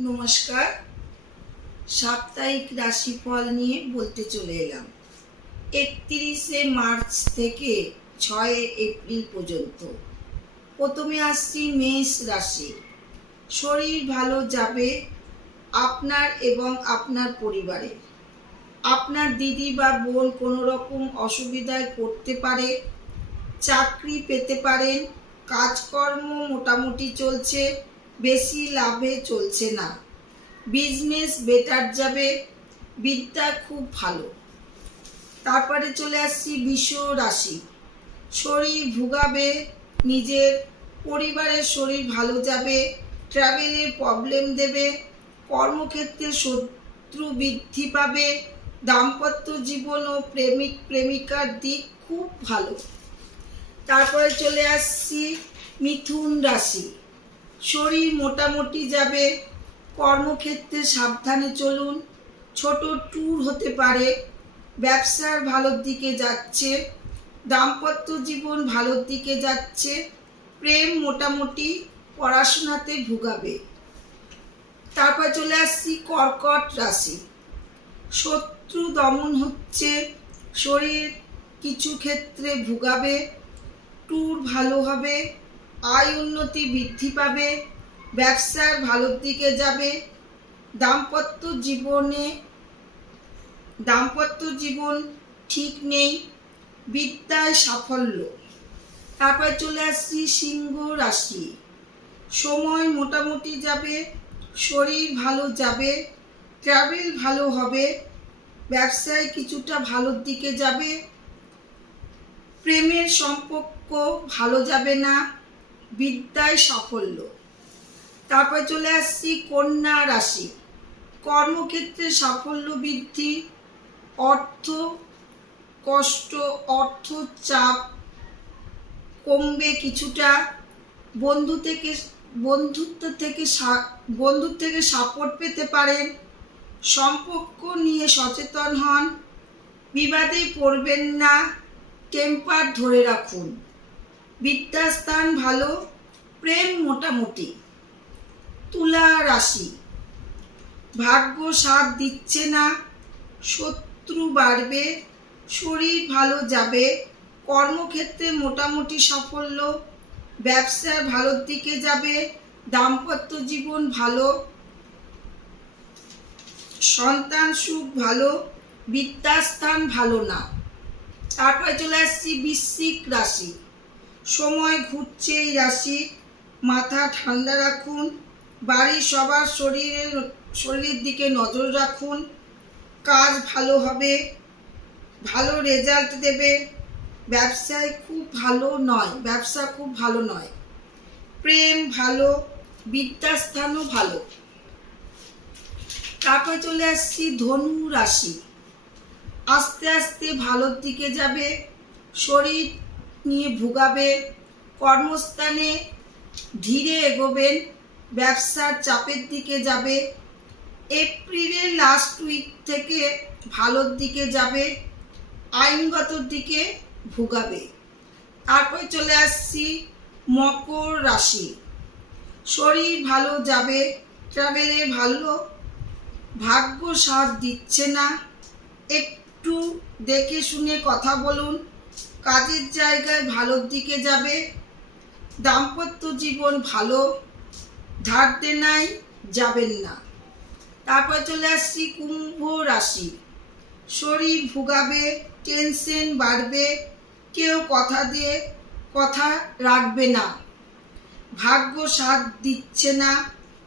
নমস্কার। সাপ্তাহিক রাশিফল নিয়ে বলতে চলে এলাম। 31শে মার্চ থেকে 6 এপ্রিল পর্যন্ত। প্রথমে আসছি মেষ রাশি। শরীর ভালো যাবে আপনার এবং আপনার পরিবারের। আপনার দিদি বা বোন কোনো রকম অসুবিধায় পড়তে পারে। চাকরি পেতে পারেন। কাজকর্ম মোটামুটি চলছে, বেশি লাভে চলছে না। বিজনেস বেটার যাবে। বিদ্যা খুব ভালো। তারপরে চলে আসছি বৃষ রাশি। শরীর ভুগাবে, নিজের পরিবারের শরীর ভালো যাবে। ট্রাভেলের প্রবলেম দেবে। কর্মক্ষেত্রে শত্রু বৃদ্ধি পাবে। দাম্পত্য জীবন ও প্রেমিক প্রেমিকার দিক খুব ভালো। তারপরে চলে আসছি মিথুন রাশি। শরীর মোটামুটি যাবে। কর্মক্ষেত্রে সাবধানে চলুন। ছোট ট্যুর হতে পারে। ব্যবসার ভালোর দিকে যাচ্ছে। দাম্পত্য জীবন ভালোর দিকে যাচ্ছে। প্রেম মোটামুটি, পড়াশোনাতে ভুগাবে। তারপর চলে আসছি কর্কট রাশি। শত্রু দমন হচ্ছে। শরীর কিছু ক্ষেত্রে ভুগাবে। ট্যুর ভালো হবে। আয় উন্নতি বৃদ্ধি পাবে। ব্যবসার ভালোর দিকে যাবে। দাম্পত্য জীবন ঠিক নেই। বিদ্যায় সাফল্য। তারপর চলে আসছি সিংহ রাশি। সময় মোটামুটি যাবে। শরীর ভালো যাবে। ট্রাভেল ভালো হবে। ব্যবসায় কিছুটা ভালোর দিকে যাবে। প্রেমের সম্পর্ক ভালো যাবে না। বিদ্যায় সাফল্য। তারপর চলে আসছি কন্যা রাশি। কর্মক্ষেত্রে সাফল্য বৃদ্ধি। অর্থ কষ্ট, অর্থ চাপ কমবে কিছুটা। বন্ধুত্ব থেকে সাপোর্ট পেতে পারেন। সম্পর্ক নিয়ে সচেতন হন। বিবাদে পড়বেন না। টেম্পার ধরে রাখুন। বিদ্যাস্থান ভালো। প্রেম মোটামুটি। তুলা রাশি। ভাগ্য সাথ দিচ্ছে না। শত্রু বাড়বে। শরীর ভালো যাবে। কর্মক্ষেত্রে মোটামুটি সাফল্য। ব্যবসার ভালোর দিকে যাবে। দাম্পত্য জীবন ভালো। সন্তান সুখ ভালো। বিদ্যাস্থান ভালো না। তারপরে চলে আসছি বৃশ্চিক রাশি। সময় ঘুরছে এই রাশি। মাথা ঠান্ডা রাখুন। বাড়ির সবার শরীরের দিকে নজর রাখুন। কাজ ভালো হবে। ভালো রেজাল্ট দেবে। ব্যবসা খুব ভালো নয়। প্রেম ভালো। বিদ্যাস্থানও ভালো। তারপর চলে আসছি ধনু রাশি। আস্তে আস্তে ভালোর দিকে যাবে। শরীর নিয়ে ভুগাবে। কর্মস্থানে ধীরে এগোবেন। ব্যবসার চাপের দিকে যাবে। এপ্রিলের লাস্ট উইক থেকে ভালোর দিকে যাবে। আইনগত দিকে ভুগাবে। তারপর চলে আসছি মকর রাশি। শরীর ভালো যাবে। ট্রাভেলে ভালো। ভাগ্য সাথ দিচ্ছে না। একটু দেখে শুনে কথা বলুন। কাজের জায়গায় ভালোর দিকে যাবে। দাম্পত্য জীবন ভালো। ধার দেনায় যাবেন না। তারপর চলে আসছি কুম্ভ রাশি। শরীর ভুগাবে। টেনশন বাড়বে। কেউ কথা রাখবে না। ভাগ্য সাথ দিচ্ছে না।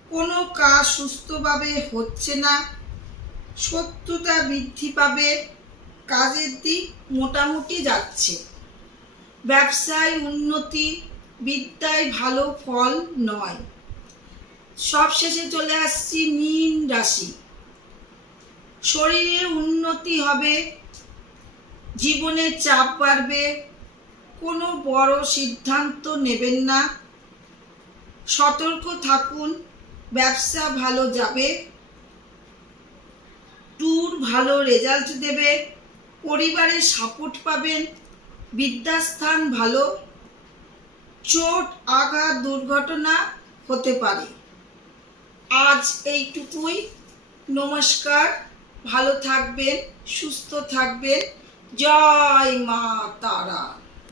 কোনো কাজ সুস্থভাবে হচ্ছে না। শত্রুতা বৃদ্ধি পাবে। কাজের দিক মোটামুটি যাচ্ছে। ব্যবসায় উন্নতি। বিদ্যায় ভালো ফল নয়। সবশেষে চলে আসছি মীন রাশি। শরীরে উন্নতি হবে। জীবনের চাপ বাড়বে। কোনো বড় সিদ্ধান্ত নেবেন না। সতর্ক থাকুন। ব্যবসা ভালো যাবে। ট্যুর ভালো রেজাল্ট দেবে। পরিবারের সাপোর্ট পাবেন। বিদ্যাস্থান ভালো। চোট আঘাত দুর্ঘটনা হতে পারে। আজ আজ এইটুকুই। নমস্কার, ভালো থাকবেন, সুস্থ থাকবেন। জয় মা তারা।